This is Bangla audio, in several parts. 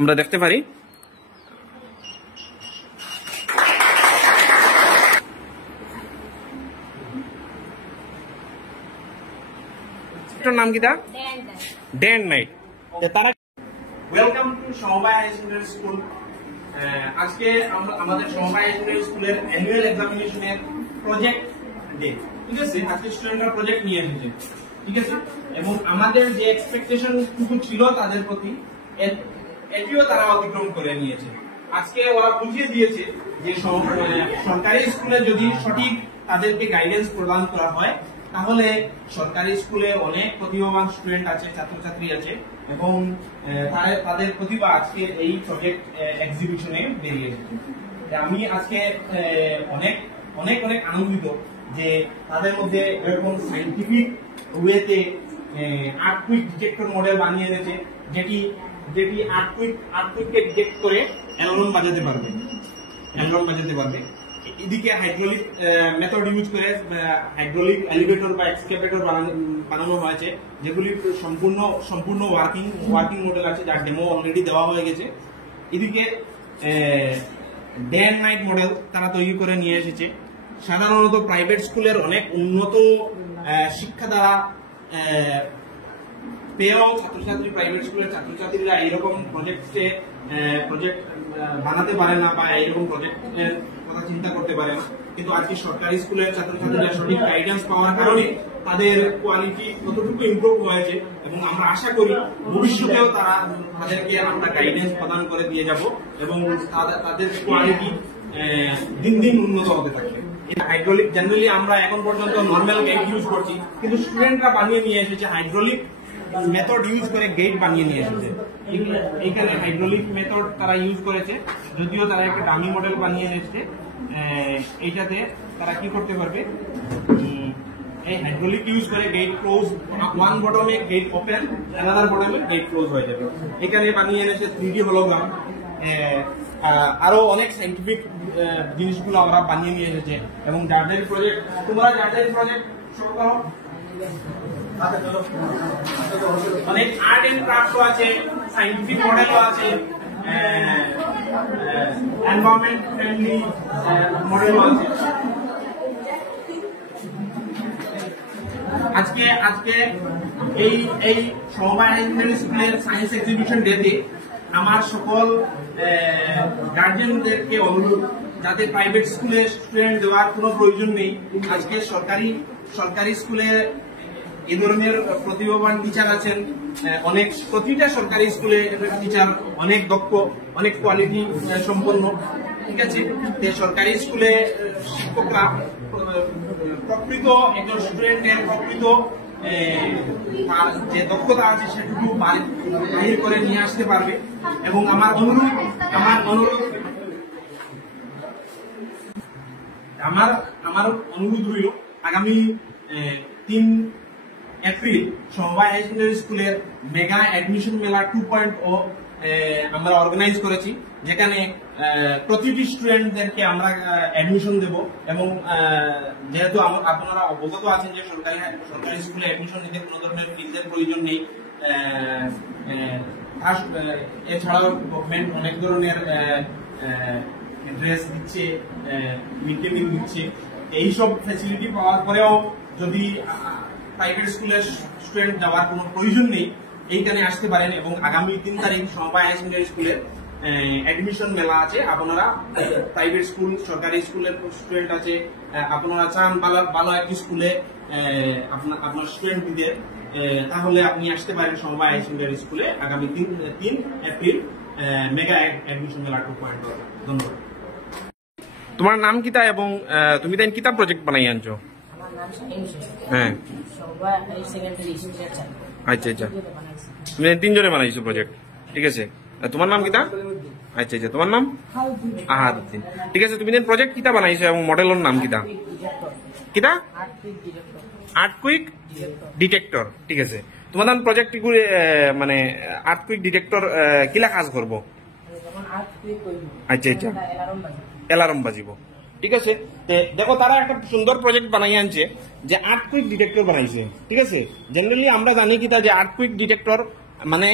আমরা দেখতে পারি নাম কিটা ডে এন্ড নাইট। তারা ওয়েলকাম টু সমবায় হাই সেকেন্ডারি স্কুল। আজকে আমাদের সমবায় হাই সেকেন্ডারি স্কুলের অ্যানুয়াল এক্সামিনেশনের প্রজেক্ট ডে, ঠিক আছে। আজকে স্টুডেন্টরা প্রজেক্ট নিয়ে এসেছে, ঠিক আছে। এবং আমাদের যে এক্সপেকটেশন ছিল তাদের প্রতি, এটিও তারা অতিক্রম করে নিয়েছে। আজকে ওরা বুঝিয়ে দিয়েছে যে সরকারি স্কুলে যদি সঠিক তাদেরকে গাইডেন্স প্রদান করা হয় তাহলে সরকারি স্কুলে অনেক প্রতিভাবান স্টুডেন্ট আছে, ছাত্রছাত্রী আছে এবং তাদের প্রতিভা আজকে এই প্রজেক্ট এক্সিবিশনে বেরিয়ে এসেছে। আমি আজকে অনেক অনেক অনেক আনন্দিত যে তাদের মধ্যে এরকম সাইন্টিফিক ওয়েতে আর্থকুইক ডিটেক্টর মডেল বানিয়ে এনেছে, যেটি আর্থকুইককে ডিটেক্ট করে অ্যালার্ম বাজাতে পারবে। এদিকে হাইড্রোলিক মেথড ইউজ করে হাইড্রোলিক এলিভেটর বা এক্সকেভেটর বানানো হয়েছে, যেগুলি সম্পূর্ণ ওয়ার্কিং মডেল আছে, যার ডেমো অলরেডি দেওয়া হয়ে গেছে। এদিকে ডে এন্ড নাইট মডেল তারা তৈরি করে নিয়ে এসেছে। সাধারণত প্রাইভেট স্কুলের অনেক উন্নত শিক্ষা দ্বারা পেয়েও প্রাইভেট স্কুলের ছাত্রছাত্রীরা এইরকম প্রজেক্ট বানাতে পারে না বা এইরকম প্রজেক্টের কথা চিন্তা করতে পারে না। কিন্তু আজকে সরকারি স্কুলের ছাত্রছাত্রীরা সঠিক গাইডেন্স পাওয়ার কারণে তাদের কোয়ালিটি কতটুকু ইমপ্রুভ হয়েছে এবং আমরা আশা করি ভবিষ্যতেও তাদেরকে আমরা গাইডেন্স প্রদান করে দিয়ে যাব এবং তাদের কোয়ালিটি দিন দিন উন্নত হতে থাকবে। হাইড্রোলিক জেনারেলি আমরা এখন পর্যন্ত নর্মাল গেট ইউজ করছি, কিন্তু স্টুডেন্টরা বানিয়ে নিয়ে এসেছে হাইড্রোলিক মেথড ইউজ করে গেট বানিয়ে নিয়ে এসেছে। এখানে হাইড্রোলিক মেথড তারা ইউজ করেছে, যদিও তারা একটা ডামি মডেল বানিয়ে এসেছে। এইটাতে তারা কি করতে পারবে, এই হাইড্রোলিক ইউজ করে গেট ক্লোজ, ওয়ান বটমে গেট ওপেন, অ্যানাদার বটমে গেট ক্লোজ হয়ে যাবে। এখানে বানিয়ে এনেছে 3D হলোগ্রাম, আরো অনেক সাইন্টিফিক জিনিসগুলো আমরা বানিয়ে নিয়ে এসেছে। এবং যাদের প্রজেক্ট শুরু করো, অনেক আর্ট এন্ড ক্রাফটও আছে, সাইন্টিফিক মডেলও আছে, এনভায়রনমেন্ট ফ্রেন্ডলি মডেলও আছে। আজকে এই সমবায় হাই সেকেন্ডারি স্কুলের সায়েন্স এক্সিবিশন ডেতে আমার সকল গার্জিয়ানদেরকে অনুরোধ, যাতে প্রাইভেট স্কুলে স্টুডেন্ট দেওয়ার কোনো প্রয়োজন নেই। আজকে সরকারি স্কুলে এই ধরনের প্রতিভাবান টিচার আছেন, প্রতিটা সরকারি স্কুলে টিচার অনেক দক্ষ, অনেক কোয়ালিটি সম্পন্ন, ঠিক আছে। সরকারি স্কুলে শিক্ষকরা প্রকৃত একজন স্টুডেন্টের প্রকৃত যে দক্ষতা আছে সেটুকু বাহির করে নিয়ে আসতে পারবে। এবং আমার অনুরোধ রইল, আগামী 3 এপ্রিল সমবায় হাই সেকেন্ডারি স্কুলের মেগা অ্যাডমিশন মেলা 2.0 আমরা অর্গানাইজ করেছি, যেখানে প্রতিটি স্টুডেন্টদেরকে আমরা অ্যাডমিশন দেব। এবং যেহেতু আপনারা অবগত আছেন যে সরকারি স্কুলে অ্যাডমিশন নিতে কোনো ধরনের ফিজের প্রয়োজন নেই। এছাড়াও গভর্নমেন্ট অনেক ধরনের ড্রেস দিচ্ছে, মিড ডে মিল দিচ্ছে। এইসব ফ্যাসিলিটি পাওয়ার পরেও যদি প্রাইভেট স্কুলের স্টুডেন্ট যাওয়ার কোনো প্রয়োজন নেই, এইখানে আসতে পারেন। এবং আগামী 3 তারিখ সমবায় হাই সেকেন্ডারি স্কুলের অ্যাডমিশন মেলা আছে। আপনারা প্রাইভেট স্কুল, সরকারি স্কুলের স্টুডেন্ট আছে, আপনারা চান ভালো একটি স্কুলে আপনার স্টুডেন্টদের, তাহলে আপনি আসতে পারেন সমবায় হাই সেকেন্ডারি স্কুলে আগামী 3 এপ্রিল মেগা অ্যাডমিশন মেলা 2.0। ধন্যবাদ। তোমার নাম কিতা এবং তুমি তাই কিতা প্রজেক্ট বানাই আনছো? হ্যাঁ, আচ্ছা, তুমি 3 জনে বানাইছো প্রজেক্ট, ঠিক আছে। তোমার নাম কিতা? আচ্ছা, তোমার নাম আহাদুদ্দিন, ঠিক আছে। তুমি প্রজেক্ট কিতা বানাইছো এবং মডেলের নাম কিতা? আর্থকুইক ডিটেক্টর, ঠিক আছে। তোমার নাম প্রজেক্ট মানে আর্থকুইক ডিটেক্টর কিলা কাজ করবো? আচ্ছা, অ্যালার্ম বাজিব, ঠিক আছে। দেখো তারা একটা সুন্দর প্রজেক্ট বানাই আনছে যে আর্থকুইক ডিটেক্টর বানাইছে, ঠিক আছে। জেনারেলি আমরা জানি কিতা যে আর্থকুইক ডিটেক্টর মানে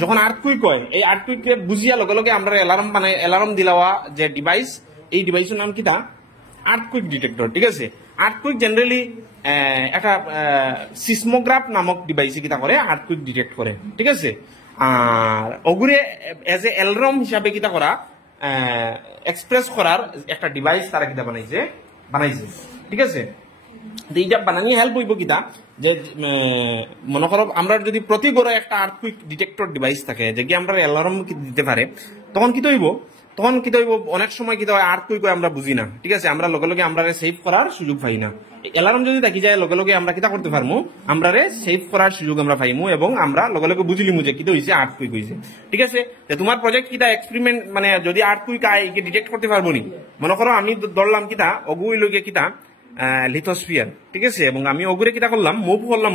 যখন আর্থকুইক হয় এই আর্থকুইককে বুঝিয়া লগে লগে আমরা অ্যালার্ম বানাই অ্যালার্ম দিলাওয়া যে ডিভাইস এই ডিভাইসের নাম কিটা আর্থকুইক ডিটেক্টর ঠিক আছে আর্থকুইক জেনারেলি একটা সিসমোগ্রাফ নামক ডিভাইসে কিটা করে আর্থকুইক ডিটেক্ট করে ঠিক আছে আর ওগুরে এজ এ অ্যালার্ম হিসাবে কিটা করা এক্সপ্রেস করার একটা ডিভাইস তারা কিটা বানাইছে ঠিক আছে এইটা বানানি হেল্প হইব কিটা যে মনে করো আমরা যদি প্রতি ঘরে একটা আর্থকুইক ডিটেক্টর ডিভাইস থাকে যে কি আমরা অ্যালার্ম দিতে পারে তখন কি হইব অনেক সময় কি হয় আর্থকুইক আমরা বুঝি না ঠিক আছে আমরা লগে লগে আমরা সেভ করার সুযোগ পাই না অ্যালার্ম যদি থাকি যায় লগে লগে আমরা কিটা করতে পারবো আমরা সেভ করার সুযোগ আমরা পাইমু এবং আমরা লগে লগে বুঝলিমু যে কিটা হইছে আর্থকুইক হইছে ঠিক আছে তোমার প্রজেক্ট কিটা এক্সপেরিমেন্ট মানে যদি আর্থকুইক আয় ডিটেক্ট করতে পারবো নি মনে করো আমি ধরলাম কিটা অগুই লগে কিটা লিথোস্ফিয়ার ঠিক আছে এবং আমি ওগুরে কিটা করলাম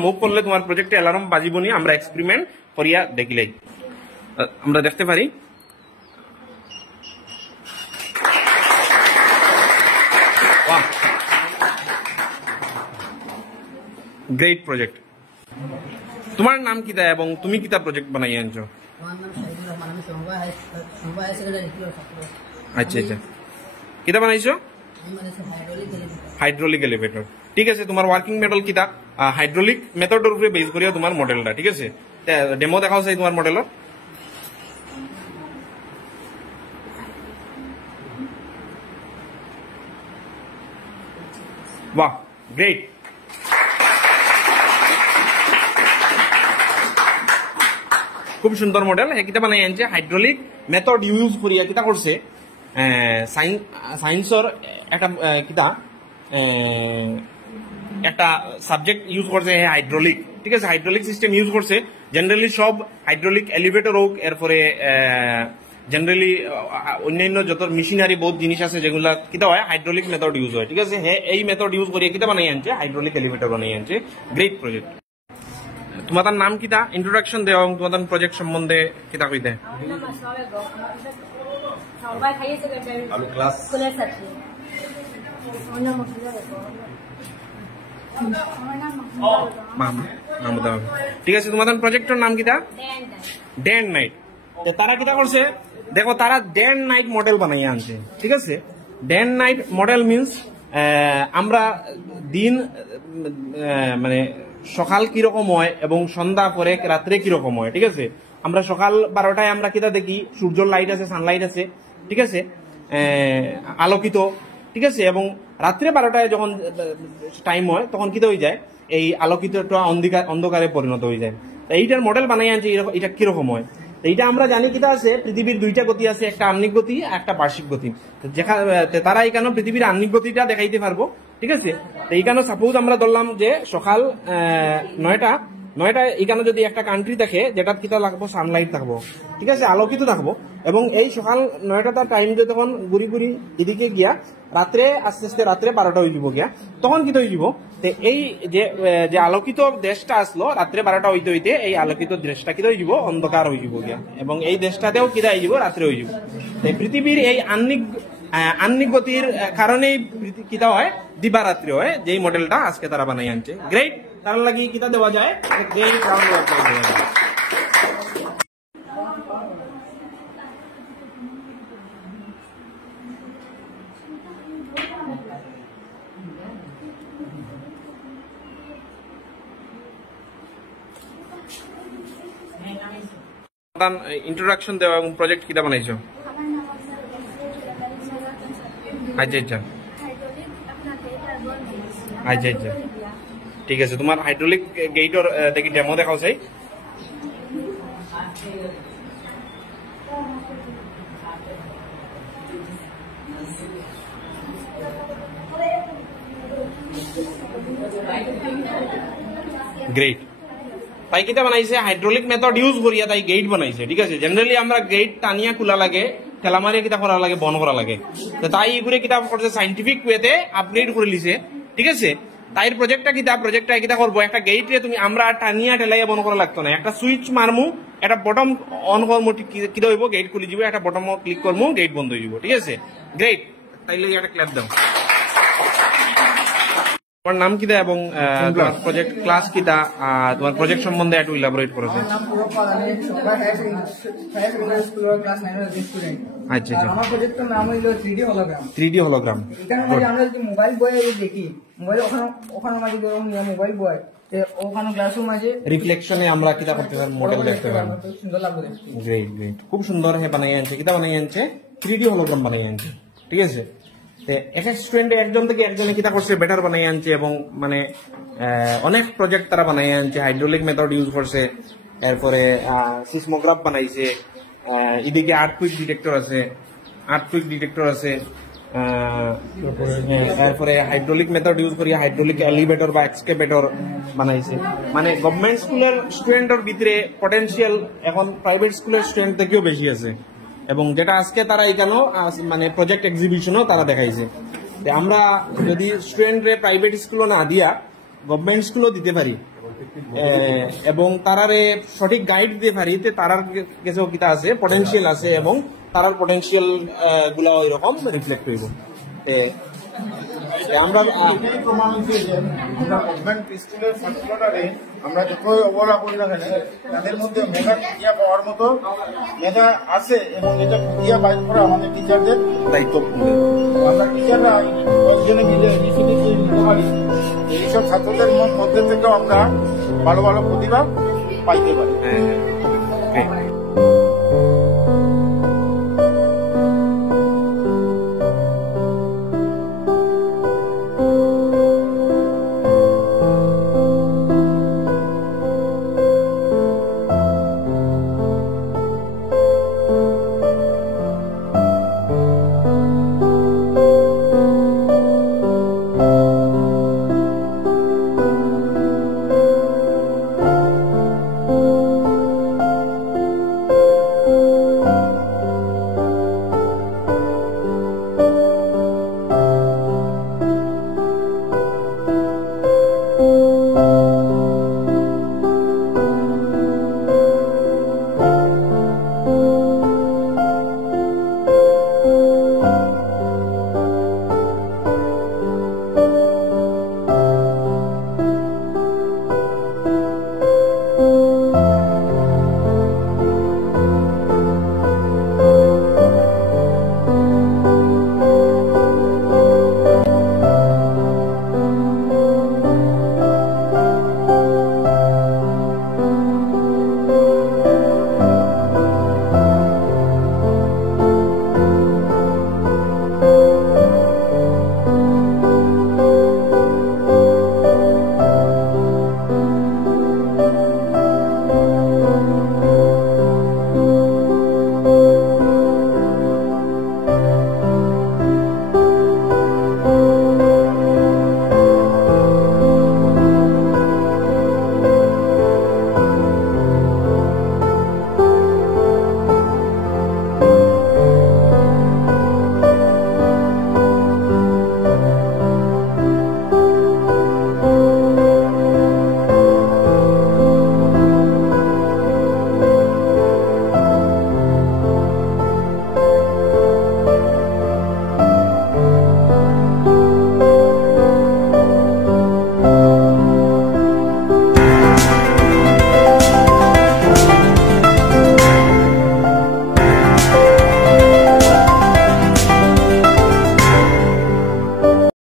মুভ করলে তোমার প্রজেক্টে অ্যালার্ম বাজিব নি আমরা এক্সপেরিমেন্ট করিয়া দেখিলেই আমরা দেখতে পারি গ্রেট প্রজেক্ট তোমার নাম কিটা এবং তুমি কিটা প্রজেক্ট বানাই আনছো আচ্ছা আচ্ছা কিটা বানাইছো হাইড্রোলিক এলিভেটর ঠিক আছে তোমার ওয়ার্কিং মডেল কিটা হাইড্রোলিক মেথডের উপরে বেস করিয়া তোমার মডেলটা ঠিক আছে ডেমো দেখাও চাই তোমার মডেলের বাহ গ্রেট খুব সুন্দর মডেল কিটা বানাই আনছে হাইড্রোলিক মেথড ইউজ করিয়া কিটা করছে সায়েন্সর একটা কিটা একটা সাবজেক্ট ইউজ করছে হাইড্রোলিক ঠিক আছে হাইড্রোলিক সিস্টেম ইউজ করছে জেনারেলি সব হাইড্রোলিক এলিভেটর হোক এরপরে জেনারেলি অন্যান্য যত মেশিনারি বহুত জিনিস আছে যেগুলা কিটা হয় হাইড্রোলিক মেথড ইউজ হয় ঠিক আছে এই মেথড ইউজ করিয়া কিটা বানাই আনছে হাইড্রোলিক এলিভেটর বানাই আনছে গ্রেট প্রজেক্ট তোমার নাম কিটা ইন্ট্রোডাকশন দেওয়া এবং তোমার প্রজেক্ট সম্বন্ধে কিটা কইতে ঠিক আছে তোমাদের প্রজেক্টের নাম কিটা ডে এন্ড নাইট তারা কিটা করছে দেখো তারা ডে এন্ড নাইট মডেল বানাই আনছে ঠিক আছে day and night model means আমরা দিন মানে সকাল কিরকম হয় এবং সন্ধ্যা পরে রাত্রে কিরকম হয় ঠিক আছে আমরা সকাল 12টায় আমরা কিটা দেখি সূর্যের লাইট আছে সানলাইট আছে ঠিক আছে আলোকিত ঠিক আছে এবং রাত্রে 12টায় যখন টাইম হয় তখন কিটা হয়ে যায় এই আলোকিতটা অন্ধকারে পরিণত হয়ে যায় এইটার মডেল বানাই আনছে এটা কিরকম হয় এইটা আমরা জানি কিটা আছে পৃথিবীর দুইটা গতি আছে একটা আহ্নিক গতি একটা বার্ষিক গতি তারা এইখানে পৃথিবীর আহ্নিক গতিটা দেখাইতে পারবো ঠিক আছে এইখানে সাপোজ আমরা ধরলাম যে সকাল 9টা এইখানে যদি একটা কান্ট্রি থাকে যেটা কিটা লাগবো সানলাইট থাকবো ঠিক আছে আলোকিত থাকবো এবং এই সকাল 9টা টাইম যে তখন ঘুরি ঘুরি এদিকে গিয়া রাত্রে আস্তে আস্তে রাত্রে 12টা হয়ে যাব গিয়া তখন কিটা হয়ে যাব এই যে আলোকিত দেশটা আসলো রাত্রে 12টা হইতে হইতে এই আলোকিত দেশটা কিটা হয়ে যাব অন্ধকার হয়ে যাব গিয়া এবং এই দেশটাতেও কিটা হয়ে যাব রাত্রে হয়ে যাব পৃথিবীর এই আহ্নিক গতির কারণেই কিটা হয় দিবারাত্রি হয় যেই মডেলটা আজকে তারা বানাই আনছে গ্রেট তার লাগি কিটা দেওয়া যায় গ্রেট রাউন্ড অফ অ্যাপ্লজ দেওয়া যায় ইন্ট্রোডাকশন দেওয়া এবং প্রজেক্ট কিটা বানাইছো আচ্ছা আচ্ছা আচ্ছা আচ্ছা ঠিক আছে তোমার হাইড্রোলিক গেটর দেখি ডেমো দেখাও চাই গ্রেট তাই কিটা বানাইছে হাইড্রোলিক মেথড ইউজ করিয়া তাই গেট বানাইছে ঠিক আছে জেনারেলি আমরা গেট টানিয়া খোলা লাগে ঠেলা মারিয়া কিতা করা লাগে বন্ধ করা লাগে তাই এগুলো কিতা করছে সাইন্টিফিক ওয়েতে আপগ্রেড করে লিছে ঠিক আছে তাইর প্রজেক্টটা কিতা করবো একটা গেটে তুমি আমরা টানিয়া ঠেলাইয়া বন্ধ করা লাগতো না একটা সুইচ মারমু একটা বটম অন করবো কিতা হইব গেট খুলে যাব একটা বটম ক্লিক করবো গেট বন্ধ হয়ে যাব ঠিক আছে গ্রেট তাইলে একটা ক্ল্যাপ দাও তোমার নাম কিতা এবং তোমার প্রজেক্ট ক্লাস কিতা, তোমার প্রজেক্ট সম্বন্ধে একটু ইলাবোরেট করো। আমার নাম পুরপ্পল, আমি হায়ার সেকেন্ডারি স্কুলের ক্লাস 9 এর স্টুডেন্ট। আচ্ছা আচ্ছা। আমার প্রজেক্টের নাম হলো 3D হলোগ্রাম। 3D hologram. এখানে আমরা যদি মোবাইল বয়ে দেখি, মোবাইল ওখানে আমাদের ধরুন মোবাইল বয় ওখানে ক্লাসরুম আছে, রিফ্লেকশনে আমরা কিতা করতে পারি, মডেল দেখতে পারি, সুন্দর লাগবে দেখতে। গ্রেট গ্রেট, খুব সুন্দর হে বানাই আনছে। কিতা বানাই আনছে? 3D হলোগ্রাম বানাই আনছে, ঠিক আছে। এক এক স্টুডেন্ট একজন থেকে একজনে কিতা করছে বেটার বানাই আনছে এবং মানে অনেক প্রজেক্ট তারা বানাই আনছে। হাইড্রোলিক মেথড ইউজ করছে, এরপরে সিসমোগ্রাফ বানাইছে, এদিকে আর্থকুইক ডিটেক্টর আছে, এরপরে হাইড্রোলিক মেথড ইউজ করিয়া হাইড্রোলিক এলিভেটর বা এক্সকেভেটর বানাইছে। মানে গভর্নমেন্ট স্কুলের স্টুডেন্টের ভিতরে পটেনশিয়াল এখন প্রাইভেট স্কুলের স্টুডেন্ট থেকেও বেশি আছে, এবং যেটা আজকে তারা এখানেও মানে প্রজেক্ট এক্সিবিশনও তারা দেখাইছে। আমরা যদি স্টুডেন্টরে প্রাইভেট স্কুলও না দিয়া গভর্নমেন্ট স্কুলও দিতে পারি এবং তারারে সঠিক গাইড দিতে পারি, তারার কাছেও কিতা আছে, পটেনশিয়াল আছে এবং তারার পটেনশিয়াল গুলা ওই রকম রিফ্লেক্ট হইব। আমরা প্রমাণ হচ্ছে যে আমরা গভর্নমেন্ট স্কুলের ছাত্রটারে আমরা যতই অবহেলা করি না কেন, তাদের মধ্যে মেধা খুঁজিয়া পাওয়ার মতো মেধা আছে এবং এটা খুঁজিয়া বাইর করা আমাদের টিচারদের দায়িত্ব। আমরা টিচাররা কয়েকজনে মিলে ইনিশিয়েটিভ নিতে পারি, এইসব ছাত্রদের মধ্যে থেকেও আমরা ভালো ভালো প্রতিভা পাইতে পারি। হ্যাঁ।